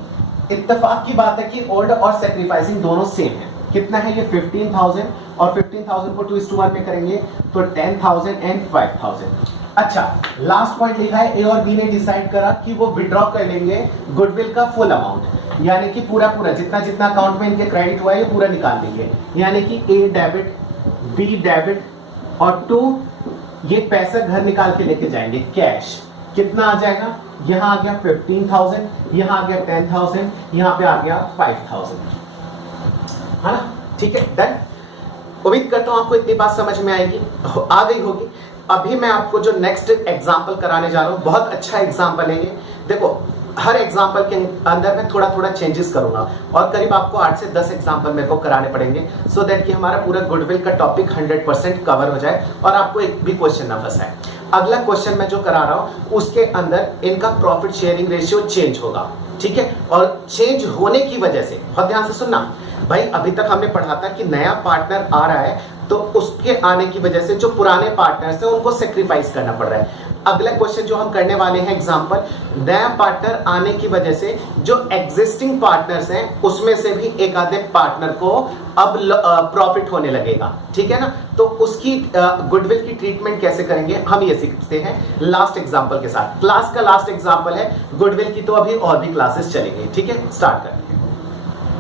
इत्तेफाक की बात है कि ओल्ड और सैक्रिफाइसिंग दोनों सेम है। कितना है ये? 15,000, और 15,000 को 2:1 में करेंगे तो 10,000 एंड 5,000। अच्छा, लास्ट पॉइंट लिखा है ए और बी ने डिसाइड करा कि वो विड्रॉ कर लेंगे गुडविल का फुल अमाउंट, यानी कि पूरा जितना जितना अकाउंट में इनके क्रेडिट हुआ है ये पूरा निकाल देंगे, यानी कि ए डेबिट, बी डेबिट और 2 ये पैसा घर निकाल के लेके जाएंगे कैश। कितना आ जाएगा? यहां आ गया 15,000, यहां आ गया 10,000, यहां पे आ गया 5,000, है ना? ठीक है, डन। उम्मीद करता हूं आपको इतनी बात समझ में आएगी, आ गई होगी। अभी मैं आपको जो नेक्स्ट एग्जांपल कराने जा रहा हूं, बहुत अच्छा एग्जांपल है ये। देखो, हर एग्जांपल के अंदर मैं थोड़ा थोड़ा चेंजेस करूंगा और करीब आपको 8 से 10 एग्जांपल मेरे को कराने पड़ेंगे, सो दैट कि हमारा पूरा गुडविल का टॉपिक 100% कवर हो जाए और आपको एक भी क्वेश्चन ना फंसाए। अगला क्वेश्चन मैं जो करा रहा हूं उसके अंदर इनका प्रॉफिट शेयरिंग रेशियो चेंज होगा, ठीक है? और चेंज होने की वजह से, बहुत ध्यान से सुनना भाई, अभी तक हमने पढ़ा था कि नया पार्टनर आ रहा है तो उसके आने की वजह से जो पुराने पार्टनर्स हैं उनको सेक्रीफाइस करना पड़ रहा है। अगला क्वेश्चन जो हम करने वाले हैं एग्जांपल, नया पार्टनर आने की वजह से जो एग्जिस्टिंग पार्टनर्स हैं उसमें से भी एक आधे पार्टनर को अब प्रॉफिट होने लगेगा, ठीक है ना? तो उसकी गुडविल की ट्रीटमेंट कैसे करेंगे हम ये सीखते हैं लास्ट एग्जांपल के साथ। क्लास का लास्ट एग्जांपल है गुडविल की, तो अभी और भी क्लासेस चलेंगे, ठीक है? स्टार्ट करते हैं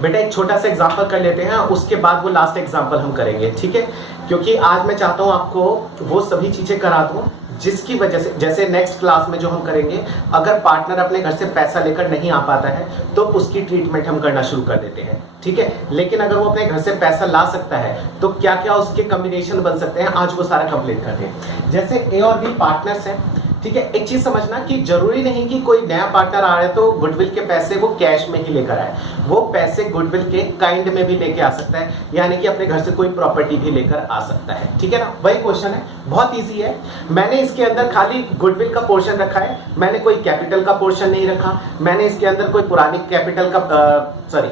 बेटा, एक छोटा सा एग्जांपल कर लेते हैं, उसके बाद वो लास्ट एग्जांपल हम करेंगे, ठीक है? क्योंकि आज मैं चाहता हूं आपको वो सभी चीजें करा दूं जिसकी वजह से, जैसे नेक्स्ट क्लास में जो हम करेंगे, अगर पार्टनर अपने घर से पैसा लेकर नहीं आ पाता है तो उसकी ट्रीटमेंट हम करना शुरू कर देते हैं, ठीक है? लेकिन अगर वो अपने घर से पैसा ला सकता है तो क्या क्या उसके कॉम्बिनेशन बन सकते हैं, आज वो सारा कंप्लीट करते हैं। जैसे ए और बी पार्टनर्स हैं, ठीक है? एक चीज समझना कि जरूरी नहीं कि कोई नया पार्टनर आ रहा है तो गुडविल के पैसे वो कैश में ही लेकर आए, वो पैसे गुडविल के काइंड में भी लेके आ सकता है, यानी कि अपने घर से कोई प्रॉपर्टी भी लेकर आ सकता है, ठीक है ना? वही क्वेश्चन है, बहुत इजी है। मैंने इसके अंदर खाली गुडविल का पोर्शन रखा है, मैंने कोई कैपिटल का पोर्शन नहीं रखा, मैंने इसके अंदर कोई पुरानी कैपिटल का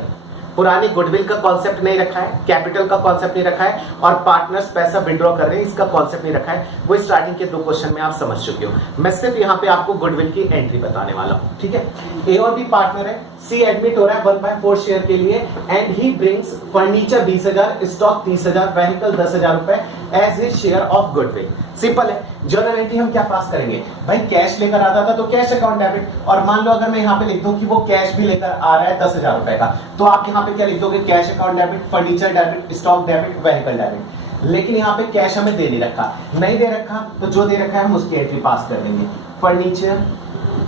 पुरानी गुडविल का कॉन्सेप्ट नहीं रखा है, कैपिटल का कॉन्सेप्ट नहीं रखा है, और पार्टनर्स पैसा विड्रॉ कर रहे हैं इसका कॉन्सेप्ट नहीं रखा है। वो स्टार्टिंग के 2 क्वेश्चन में आप समझ चुके हो, मैं सिर्फ यहाँ पे आपको गुडविल की एंट्री बताने वाला हूँ, ठीक है? ए और बी पार्टनर है, सी एडमिट हो रहा है 1/4 शेयर के लिए, and he brings furniture 20,000, stock 30,000, vehicle 10,000 रुपए as his share of goodwill. Simple है। जर्नल एंट्री हम क्या पास करेंगे भाई? कैश लेकर आता था तो कैश अकाउंट डेबिट, और मान लो अगर मैं यहाँ पे लिख दूं कि वो कैश भी लेकर आ रहा है 10,000 रुपए का, तो आप यहाँ पे क्या लिख दोगे? Cash account debit, furniture debit, stock debit, vehicle debit. लेकिन यहाँ पे कैश हमें दे नहीं रखा, नहीं दे रखा तो जो दे रखा है हम उसकी एंट्री पास कर देंगे। फर्नीचर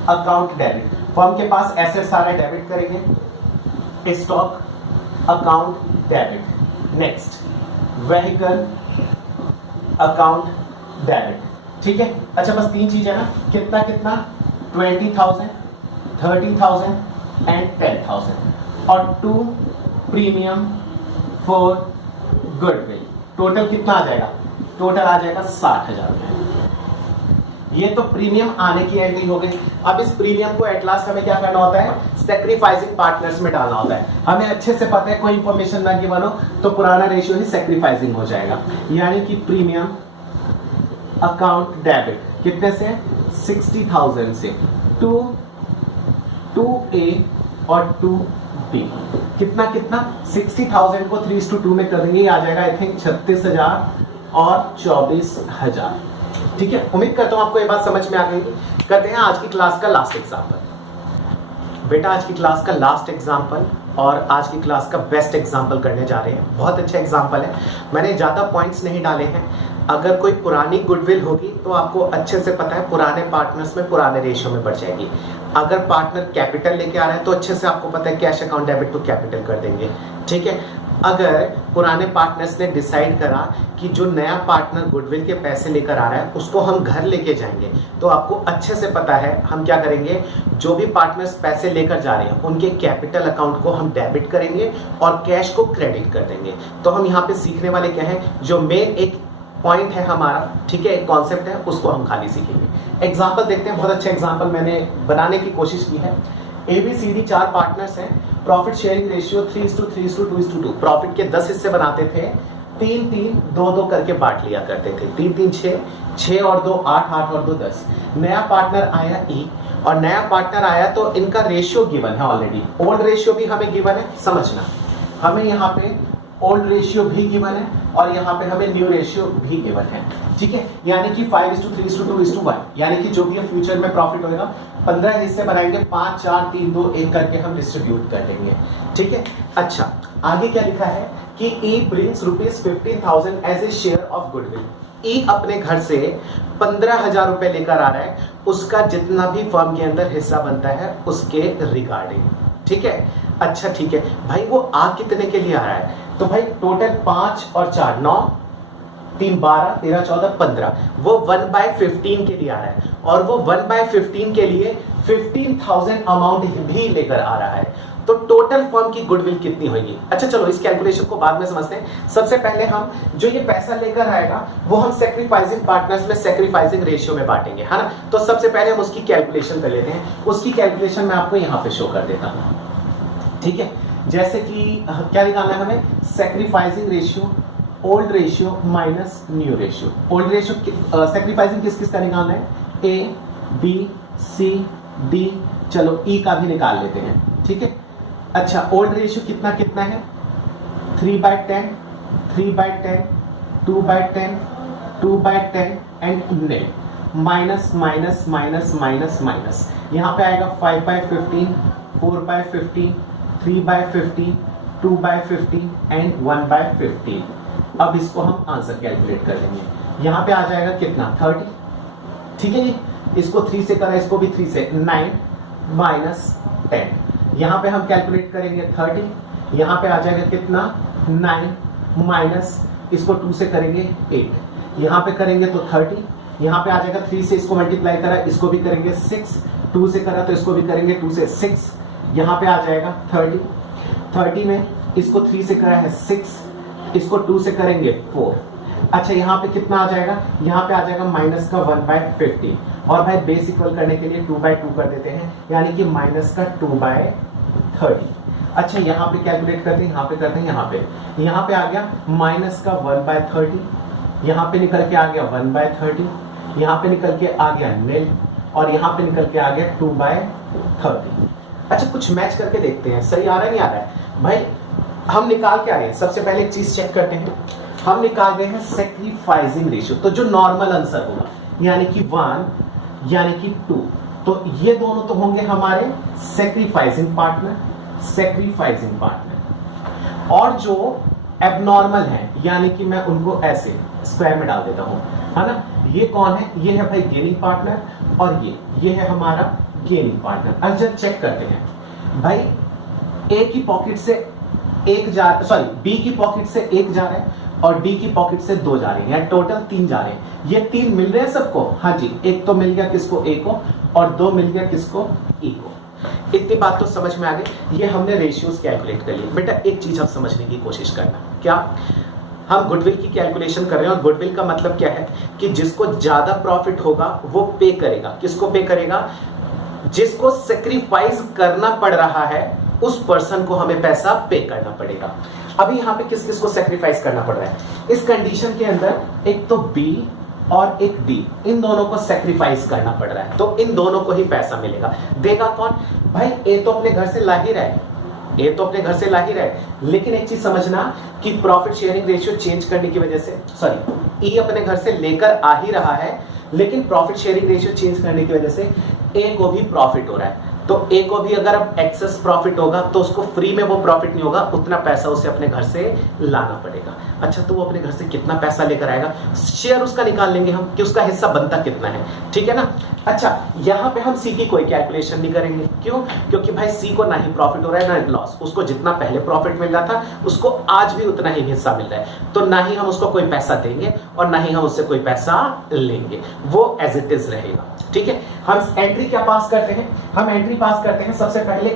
अकाउंट डेबिट, फर्म के पास एसेट सारा डेबिट करेंगे, stock account debit. Next, vehicle account debit, ठीक है? अच्छा, बस 3 चीज है ना, कितना कितना? 20,000, 30,000 एंड 10,000, और 2 प्रीमियम फॉर गुडविल। टोटल कितना आ जाएगा? टोटल आ जाएगा 60,000 रुपए। ये तो प्रीमियम आने की एंट्री हो गई। अब इस प्रीमियम को एट लास्ट हमें क्या करना होता है? सैक्रिफाइसिंग पार्टनर्स में डालना होता है। हमें अच्छे से पता है कोई इंफॉर्मेशन ना गिवन हो तो पुराना रेशियो ही सैक्रिफाइसिंग हो जाएगा, यानी कि प्रीमियम अकाउंट डेबिट कितने से? 60,000 से 2A और 2B। कितना कितना? 60,000 को 3:2 में कर देंगे, आ जाएगा आई थिंक 36,000 और 24,000, ठीक है? उम्मीद करता हूं आपको ये बात समझ में आ गई। करते हैं आज की क्लास का लास्ट एग्जाम्पल। बेटा आज की क्लास का लास्ट एग्जाम्पल और आज की क्लास का बेस्ट एग्जाम्पल करने जा रहे हैं। बहुत अच्छा एग्जाम्पल है, मैंने ज़्यादा पॉइंट्स नहीं डाले हैं। अगर कोई पुरानी गुडविल होगी तो आपको अच्छे से पता है पुराने पार्टनर्स में पुराने रेशियो में बढ़ जाएगी। अगर पार्टनर कैपिटल लेके आ रहा है तो अच्छे से आपको पता है cash account debit to capital कर देंगे, ठीक है। अगर पुराने पार्टनर्स ने डिसाइड करा कि जो नया पार्टनर गुडविल के पैसे लेकर आ रहा है उसको हम घर लेके जाएंगे, तो आपको अच्छे से पता है हम क्या करेंगे, जो भी पार्टनर्स पैसे लेकर जा रहे हैं उनके कैपिटल अकाउंट को हम डेबिट करेंगे और कैश को क्रेडिट कर देंगे। तो हम यहाँ पे सीखने वाले क्या है, जो मेन एक पॉइंट है हमारा, ठीक है, एक कॉन्सेप्ट है, उसको हम खाली सीखेंगे। एग्जाम्पल देखते हैं, बहुत अच्छा एग्जाम्पल मैंने बनाने की कोशिश की है। ABCD 4 पार्टनर्स हैं, प्रॉफिट शेयरिंग रेशियो 3:3:2:2। प्रॉफिट के 10 हिस्से बनाते थे, 3-3 2-2 करके बांट लिया करते थे। 3-3 6, 6 और 2 8, 8 और 2 10। नया पार्टनर आया E और नया पार्टनर आया तो इनका रेशियो गिवन है ऑलरेडी। ओल्ड रेशियो भी हमें गिवन है, समझना हमें यहाँ पे ओल्ड रेशियो भी गिवन है और यहाँ पे हमें न्यू रेशियो भी गिवन है, ठीक है। यानी कि 5:3:2:1, यानी कि जो भी फ्यूचर में प्रॉफिट होगा 15 हिस्से बनाएंगे, 5 4 3 2 1 करके हम डिस्ट्रीब्यूट कर देंगे, ठीक है। अच्छा, आगे क्या लिखा है कि E brings ₹15,000 as a share of goodwill. E अपने घर से 15,000 रुपए लेकर आ रहा है, उसका जितना भी फर्म के अंदर हिस्सा बनता है उसके रिगार्डिंग, ठीक है। अच्छा ठीक है भाई, वो आ कितने के लिए आ रहा है, तो भाई टोटल 5 और 4 9, 3 12 13 14 15, वो 1/15 के लिए आ रहा है और वो 1/15 के लिए 15,000 अमाउंट भी लेकर आ रहा है। तो टोटल फर्म की गुडविल कितनी होगी। अच्छा चलो इस कैलकुलेशन को बाद में समझते हैं। सबसे पहले हम जो ये पैसा लेकर आएगा वो हम सैक्रिफाइसिंग पार्टनर्स में सैक्रिफाइसिंग रेशियो में बांटेंगे, है ना। तो सबसे पहले हम उसकी कैलकुलेशन कर लेते हैं। उसकी कैलकुलेशन मैं आपको यहाँ पे शो कर देता हूँ, ठीक है। जैसे कि क्या निकालना है हमें, sacrificing ratio old ratio minus new ratio. Old ratio sacrificing किस किस का निकालना है, A B C D, चलो E का भी निकाल लेते हैं, ठीक है। अच्छा ओल्ड रेशियो कितना कितना है, 3/10 3/10 2/10 2/10 and net minus minus minus minus minus, यहाँ पे आएगा 5/15 4/15 3/15 2/15 एंड 1/15। अब इसको हम आंसर कैलकुलेट कर देंगे। यहाँ पे आ जाएगा कितना 30, ठीक है जी। इसको 3 से करा, इसको भी 3 से, 9 माइनस 10। यहाँ पे हम कैलकुलेट करेंगे 30, यहाँ पे आ जाएगा कितना 9 माइनस, इसको 2 से करेंगे 8, यहाँ पे करेंगे तो 30, यहाँ पे आ जाएगा 3 से इसको मल्टीप्लाई करा, इसको भी करेंगे 6, 2 से करा तो इसको भी करेंगे 2 से 6, यहाँ पे आ जाएगा 30 में इसको 3 से करा है 6, इसको 2 से करेंगे 4। अच्छा यहाँ पे कितना आ जाएगा, यहाँ पे आ जाएगा माइनस का 1/50 और भाई बेस इक्वल करने के लिए 2/2 कर देते हैं, यानी कि माइनस का 2/30। अच्छा यहाँ पे कैलकुलेट करते हैं, यहाँ पे करते हैं, यहाँ पे आ गया माइनस का 1/30, यहाँ पे निकल के आ गया 1/30, यहाँ पे निकल के आ गया नील और यहाँ पे निकल के आ गया 2/30। अच्छा कुछ मैच करके देखते हैं, सही आ रहा है नहीं आ रहा है भाई। हम निकाल के आ रहे हैं, सबसे पहले एक चीज चेक करते हैं, हम निकाल रहे हैं सैक्रिफाइसिंग रेशियो, तो जो नॉर्मल आंसर होगा यानी कि 1 यानी कि 2, तो ये दोनों तो होंगे हमारे सैक्रिफाइसिंग पार्टनर और जो एबनॉर्मल है यानी कि मैं उनको ऐसे स्क्वायर में डाल देता हूं, है ना। ये कौन है, ये है भाई गेनिंग पार्टनर और ये है हमारा गेनिंग पार्टनर। अच्छा चेक करते हैं भाई, ए की पॉकेट से एक जा, सॉरी बी की पॉकेट से एक जा रहा है और डी की पॉकेट से 2 जा रहे हैं, या टोटल 3 जा रहे हैं। ये 3 मिल रहे हैं सबको, हाँ जी, एक तो मिल गया किसको ए को और 2 मिल गया किसको ई को। इतनी बात तो समझ में आ गई। ये हमने रेशियोज कैलकुलेट कर लिए। बेटा एक चीज आप समझने की कोशिश करना, क्या हम गुडविल की कैलकुलेशन कर रहे हैं और गुडविल का मतलब क्या है कि जिसको ज्यादा प्रॉफिट होगा वो पे करेगा। किसको पे करेगा, जिसको सेक्रीफाइस करना पड़ रहा है उस पर्सन को हमें पैसा पे करना पड़ेगा। अभी यहाँ पे किस किस को सेक्रीफाइस करना पड़ रहा है इस कंडीशन के अंदर, एक तो बी और एक डी, इन दोनों को सेक्रीफाइस करना पड़ रहा है, तो इन दोनों को ही पैसा मिलेगा। देगा कौन भाई, ए तो अपने घर से ला ही रहा है, ए तो अपने घर से ला ही रहा है, लेकिन एक चीज समझना कि प्रॉफिट शेयरिंग रेशियो चेंज करने की वजह से, सॉरी ई अपने घर से लेकर आ ही रहा है, लेकिन प्रॉफिट शेयरिंग रेशियो चेंज करने की वजह से ए को भी प्रॉफिट हो रहा है। तो ए को भी अगर अब एक्सेस प्रॉफिट होगा तो उसको फ्री में वो प्रॉफिट नहीं होगा, उतना पैसा उसे अपने घर से लाना पड़ेगा। अच्छा, तो वो अपने घर से कितना पैसा लेकर आएगा, शेयर उसका निकाल लेंगे हम कि उसका हिस्सा बनता कितना है, ठीक है ना। अच्छा, यहाँ पे हम सी की कोई कैलकुलेशन नहीं करेंगे, क्यों? क्योंकि भाई सी को ना ही प्रॉफिट हो रहा है ना लॉस, उसको जितना पहले प्रॉफिट मिल रहा था उसको आज भी उतना ही हिस्सा मिल रहा है, तो ना ही हम उसको कोई पैसा देंगे और ना ही हम उससे कोई पैसा लेंगे, वो एज इट इज रहेगा, ठीक है। हम एंट्री क्या पास करते हैं, हम एंट्री पास करते हैं सबसे पहले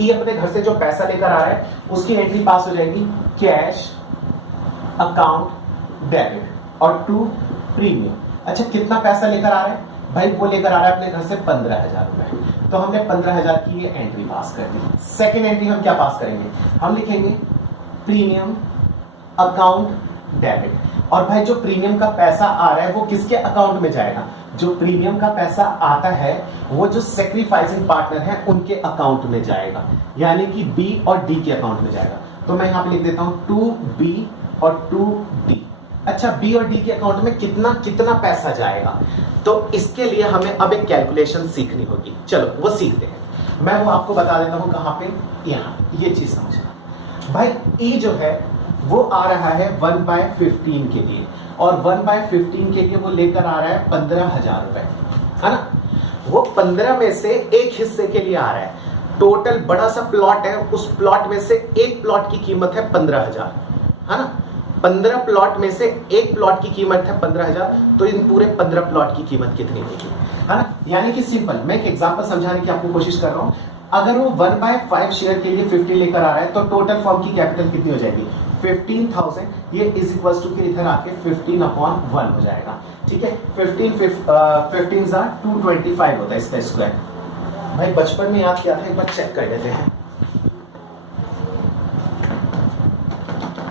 ई अपने घर से जो पैसा लेकर आ रहा है उसकी एंट्री पास हो जाएगी कैश अकाउंट डेबिट और टू प्रीमियम। अच्छा, कितना पैसा लेकर आ रहा है भाई, वो लेकर आ रहा है अपने घर से 15,000 रुपए, तो हमने 15,000 की ये एंट्री पास कर दी। सेकेंड एंट्री हम क्या पास करेंगे, हम लिखेंगे प्रीमियम अकाउंट डेबिट, और भाई जो प्रीमियम का पैसा आ रहा है वो किसके अकाउंट में जाएगा, जो प्रीमियम का पैसा आता है वो जो सेक्रीफाइसिंग पार्टनर है उनके अकाउंट में जाएगा, यानी कि बी और डी के अकाउंट में जाएगा। तो मैं यहां पे लिख देता हूं 2B और 2D। अच्छा, बी और डी के अकाउंट में कितना कितना पैसा जाएगा, तो इसके लिए हमें अब एक कैलकुलेशन सीखनी होगी। चलो वो सीखते हैं, मैं वो आपको बता देता हूं कहां पे, यहां, ये चीज समझना भाई। ई जो है वो आ रहा है 1/15 के लिए, और 1/15 के लिए वो लेकर आ रहा है 15,000 रुपए, है ना। वो 15 में से एक हिस्से के लिए आ रहा है, टोटल बड़ा सा प्लॉट है, उस प्लॉट में से एक प्लॉट की कीमत है 15,000, है ना। 15 प्लॉट में से एक प्लॉट की कीमत है 15,000, तो इन पूरे 15 प्लॉट की कीमत कितनी होगी, है ना। यानी कि सिंपल, मैं एक एग्जांपल समझाने की आपको कोशिश कर रहा हूं। अगर वो 1/5 शेयर के लिए 50 लेकर आ रहा है तो टोटल फॉर्म की कैपिटल कितनी हो जाएगी, 15,000, ये इज इक्वल टू के इधर आके 15/1 हो जाएगा, ठीक है। 15 ज़ा 225 होता है इसका स्क्वायर। भाई बचपन में याद किया था, एक बार चेक कर लेते हैं।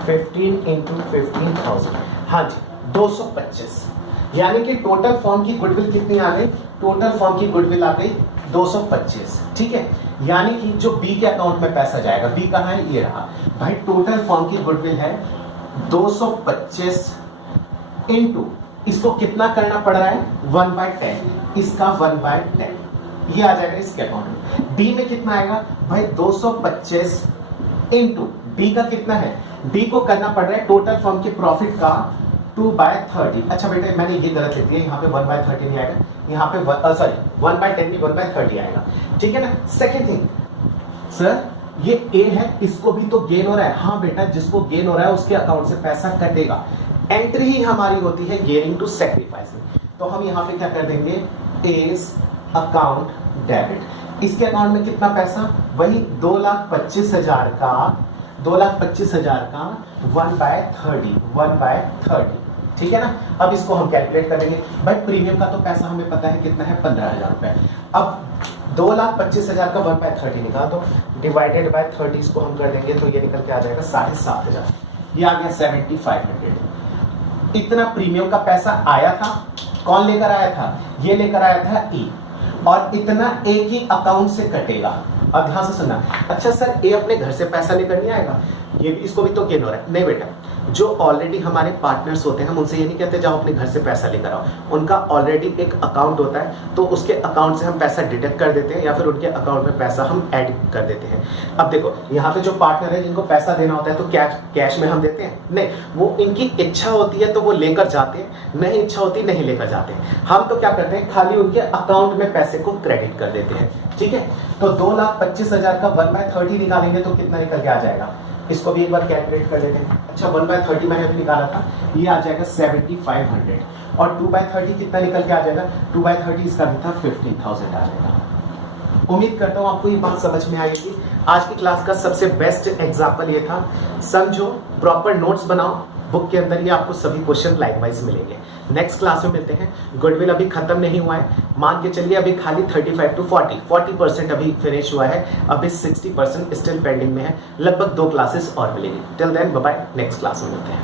15 इंटू 15,000, हाँ जी 225, यानी कि टोटल फॉर्म की गुडविल कितनी आ गई, टोटल फॉर्म की गुडविल आ गई 225, ठीक है। यानी कि जो बी के अकाउंट में पैसा जाएगा, बी कहाँ है, ये रहा भाई, टोटल फॉर्म की गुडविल है 225 इंटू इसको कितना करना पड़ रहा है 1/10, इसका 1/10 ये आ जाएगा इसके अकाउंट में। डी में कितना आएगा भाई 225 इंटू डी का कितना है, डी को करना पड़ रहा है टोटल फॉर्म के प्रॉफिट का 2/30। अच्छा बेटा मैंने ये गलत लिख दिया, यहाँ पे 1/30 नहीं आएगा, यहाँ पे 1/10 नहीं 1/30 आएगा, ठीक है ना। सेकेंड थिंग, सर ये ए है, इसको भी तो गेन हो रहा है, हाँ बेटा जिसको गेन हो रहा है उसके अकाउंट से पैसा कटेगा। एंट्री ही हमारी होती है गेनिंग टू सेक्रीफाइसिंग, तो हम यहाँ पे क्या कर देंगे, एज अकाउंट डेबिट। इसके अकाउंट में कितना पैसा, वही 2,25,000 का 1/30, ठीक है ना। अब इसको हम कैलकुलेट करेंगे भाई, प्रीमियम का तो पैसा हमें पता है कितना है 15,000 रुपए। अब 2,25,000 का 1/30 निकाल दो, डिवाइडेड बाय 30 इसको हम कर देंगे तो ये निकल के आ जाएगा 7,500, ये आ गया 7,500। इतना प्रीमियम का पैसा आया था, कौन लेकर आया था, ये लेकर आया था ई, और इतना एक ही अकाउंट से कटेगा। अब ध्यान से सुनना, अच्छा सर ए अपने घर से पैसा लेकर नहीं आएगा, ये भी इसको भी तो गेन हो रहा है, नहीं बेटा, जो ऑलरेडी हमारे पार्टनर्स होते हैं हम उनसे ये नहीं कहते जाओ अपने घर से पैसा लेकर आओ, उनका ऑलरेडी एक अकाउंट होता है, तो उसके अकाउंट से हम पैसा डिडक्ट कर देते हैं या फिर उनके अकाउंट में पैसा हम ऐड कर देते हैं। अब देखो यहाँ पे जो पार्टनर है जिनको पैसा देना होता है तो कैश में हम देते हैं, नहीं, वो इनकी इच्छा होती है तो वो लेकर जाते हैं, नहीं इच्छा होती नहीं लेकर जाते हैं। हम तो क्या करते हैं, खाली उनके अकाउंट में पैसे को क्रेडिट कर देते हैं, ठीक है। तो 2,25,000 का 1/30 निकालेंगे तो कितना निकल के आ जाएगा, इसको भी एक बार कैलकुलेट कर लेते हैं। अच्छा 1/30 मैंने अभी निकाला था, ये आ जाएगा 7,500, और 2/30 कितना निकल के आ जाएगा, 2/30 इसका भी था 15,000 आ जाएगा। उम्मीद करता हूँ आपको ये बात समझ में आएगी। आज की क्लास का सबसे बेस्ट एग्जाम्पल ये था, समझो, प्रॉपर नोट्स बनाओ, बुक के अंदर ये आपको सभी क्वेश्चन लाइक वाइज मिलेंगे। नेक्स्ट क्लास में मिलते हैं। गुडविल अभी खत्म नहीं हुआ है, मान के चलिए अभी खाली 35 to 40% अभी फिनिश हुआ है, अभी 60% स्टिल पेंडिंग में है, लगभग 2 क्लासेस और मिलेंगी। Till then bye bye, next class में मिलते हैं।